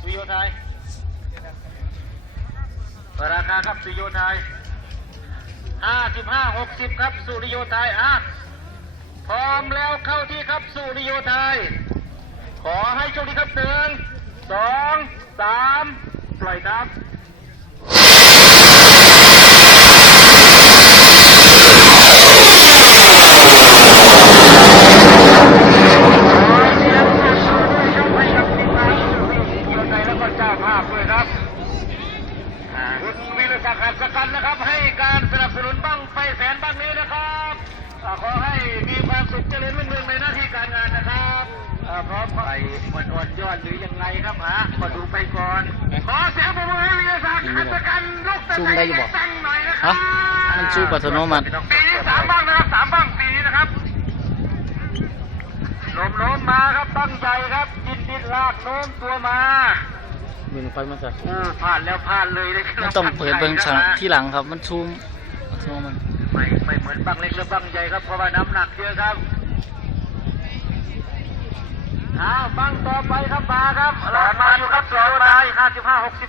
สุริโยไทยราคาครับสุริโยไทยห้าสิบห้าหกสิบครับสุริโยไทยอะพร้อมแล้วเข้าที่ครับสุริโยไทยขอให้โชคดีครับหนึ่งสองสามปล่อยครับ แล้วก็เจ้าภาพ ด้วยครับอ่าคุณวิรศักดิ์หัดสกันนะครับ ให้การสนับสนุนบ้างไฟแสนบ้างนี้นะครับอ่าขอให้มีความสุขเจริญรุ่งเรืองในหน้าที่การงานนะครับอ่าพร้อมไปอ่อนๆยอดหรือยังไงครับฮะมาดูไปก่อน ขอเสียงปรบมือให้วิรศักดิ์หัดสกันลูกตะซูมไคได้อยู่บ่ตั้งหน่อยนะครัฮะมันซูมอัตโนมัติปีนี้สามบ้างนะครับสามบ้างปีนี้นะครับโน้มโน้มมาครับตั้งใจครับดินดินลากโน้มตัวมา เบิ่งไฟมาสักเออผ่านแล้วผ่านเลยนะคไม่รับต้องเปิดเบิ่งฉากที่หลังครับ มันซูมอัตโนมันไม่ไม่เหมือนบังเล็กหรือบังใหญ่ครับเพราะว่าน้ำหนักเยอะครับอ้าวบังต่อไปครับมาครับรอมาอยู่ครับรอมาห้าสิบห้าหกสิบ